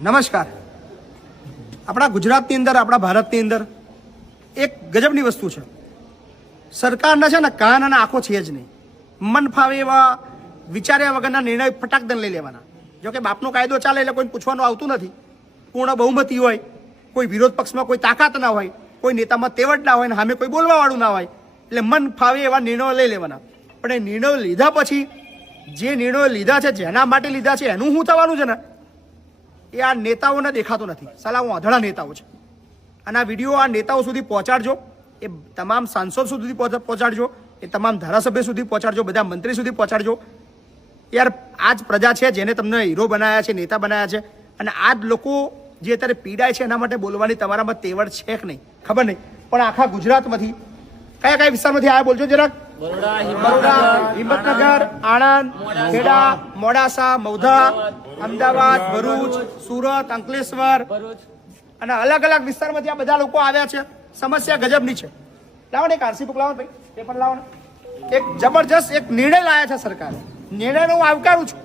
નમસ્કાર. આપણા ગુજરાતની અંદર, આપણા ભારતની અંદર એક ગજબની વસ્તુ છે. સરકારના છે ને કાન અને આંખો છે જ નહીં. મન ફાવે એવા વિચાર્યા વગરના નિર્ણય ફટાકદન લઈ લેવાના. જો કે બાપનો કાયદો ચાલે એટલે કોઈ પૂછવાનું આવતું નથી. પૂર્ણ બહુમતી હોય, કોઈ વિરોધ પક્ષમાં કોઈ તાકાત ના હોય, કોઈ નેતામાં તેવડ ના હોય, ને સામે કોઈ બોલવાવાળું ના હોય, એટલે મન ફાવે એવા નિર્ણયો લઈ લેવાના. પણ એ નિર્ણયો લીધા પછી જે નિર્ણયો લીધા છે, જેના માટે લીધા છે, એનું શું થવાનું છે ને એ આ નેતાઓને દેખાતું નથી. સાલા હું અધળા નેતાઓ છે. અને આ વિડીયો આ નેતાઓ સુધી પહોંચાડજો, એ તમામ સાંસદ સુધી પહોંચાડજો, એ તમામ ધારાસભ્ય સુધી પહોંચાડજો, બધા મંત્રી સુધી પહોંચાડજો. યાર આ જ પ્રજા છે જેને તમને હીરો બનાવ્યા છે, નેતા બનાવ્યા છે. અને આ જ લોકો જે અત્યારે પીડાય છે એના માટે બોલવાની તમારામાં તેવડ છે કે નહીં ખબર નહીં. પણ આખા ગુજરાતમાંથી કયા કયા વિસ્તારમાંથી આવ્યા બોલજો જરાક. બરોડા, હિંમતનગર, આણંદ, ખેડા, મોડાસા, મૌધા, અમદાવાદ, ભરૂચ, સુરત, અંકલેશ્વર અને અલગ અલગ વિસ્તારમાંથી આ બધા લોકો આવ્યા છે. સમસ્યા ગજબની છે. લાવો ને એક આરસી બુક લાવો ભાઈ, પેપર લાવો ને. એક જબરજસ્ત એક નિર્ણય લાયા છે સરકારે. નિર્ણયનો હું આવકારું છું,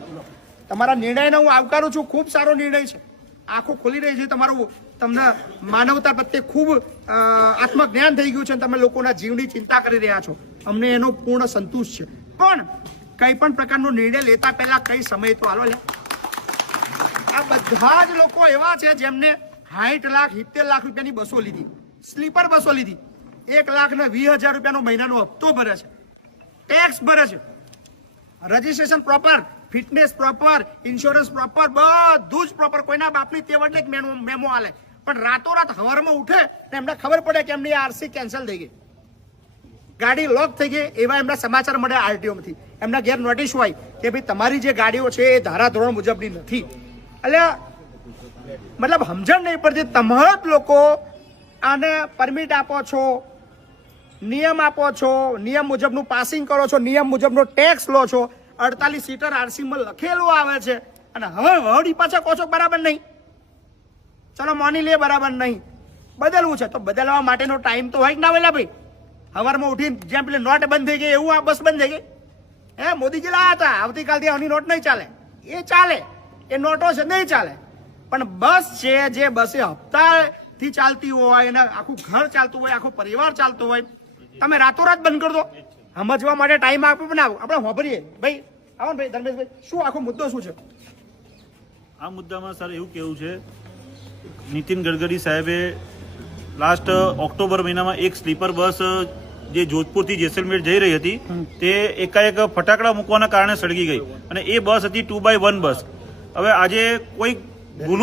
તમારા નિર્ણયને હું આવકારું છું. ખૂબ સારો નિર્ણય છે. આંખો ખોલી રહી છે તમારું. તમને માનવતા પ્રત્યે ખૂબ આત્મજ્ઞાન થઈ ગયું છે. તમે લોકોના જીવની ચિંતા કરી રહ્યા છો. અમને એનો પૂર્ણ સંતુષ્ટ છે. પણ કઈ પણ પ્રકારનો નિર્ણય લેતા પહેલા કઈ સમય તો હાલો લે. આ બધા જ લોકો એવા છે જેમને 60 લાખ 70 લાખ રૂપિયાની બસો લીધી, સ્લીપર બસો લીધી, 1,20,000 રૂપિયાનો મહિનાનો હપ્તો ભરે છે, ટેક્સ ભરે છે, registration proper, fitness proper, insurance proper, બધું જ પ્રોપર. કોઈના બાપની તેવડને એક મેમો આલે, પણ રાતોરાત હવારમાં ઉઠે ને એમને ખબર પડે કે એમની આરસી કેન્સલ થઈ ગઈ, ગાડી લોક થઈ ગઈ, એવા એમના સમાચાર મળે આરટીઓમાંથી. એમના ઘેર નોટિસ હોય કે ભાઈ તમારી જે ગાડીઓ છે એ ધારાધોરણ મુજબની નથી. એટલે મતલબ સમજણ નહીં પડતી. તમારા જ લોકો આને પરમિટ આપો છો, નિયમ આપો છો, નિયમ મુજબનું પાસિંગ કરો છો, નિયમ મુજબનો ટેક્સ લો છો. 48 સીટર આરસીમાં લખેલું આવે છે અને હવે વડી પાછા કહો છો બરાબર નહીં. ચલો માની લે બરાબર નહીં, બદલવું છે તો બદલવા માટેનો ટાઈમ તો હોય જ ના હોય ભાઈ. સવારમાં ઉઠીને જેમ પેલી નોટ બંધ થઈ ગઈ એવું આ બસ બંધ થઈ ગઈ. મોદીજી લાયા હતા, આવતીકાલથી આની નોટ નહીં ચાલે. એ ચાલે, એ નોટો છે નહીં ચાલે. પણ બસ છે જે બસે હપ્તાથી ચાલતી હોય, એને આખું ઘર ચાલતું હોય, આખો પરિવાર ચાલતો હોય, તમે રાતોરાત બંધ કરી દો. સમજવા માટે ટાઈમ આપો પણ આપણે વાપરીએ ભાઈ. આવો ને ભાઈ ધર્મેશભાઈ, શું આખો મુદ્દો શું છે? આ મુદ્દામાં સર એવું કેવું છે, નીતિન ગડકરી સાહેબે લાસ્ટ ઓક્ટોબર મહિનામાં એક સ્લીપર બસ જે જોધપુરથી જેસલમેર જઈ રહી હતી તે એકાએક ફટાકડા મૂકવાના કારણે સળગી ગઈ અને એ બસ હતી 2x1 બસ. હવે આજે કોઈ ગુનો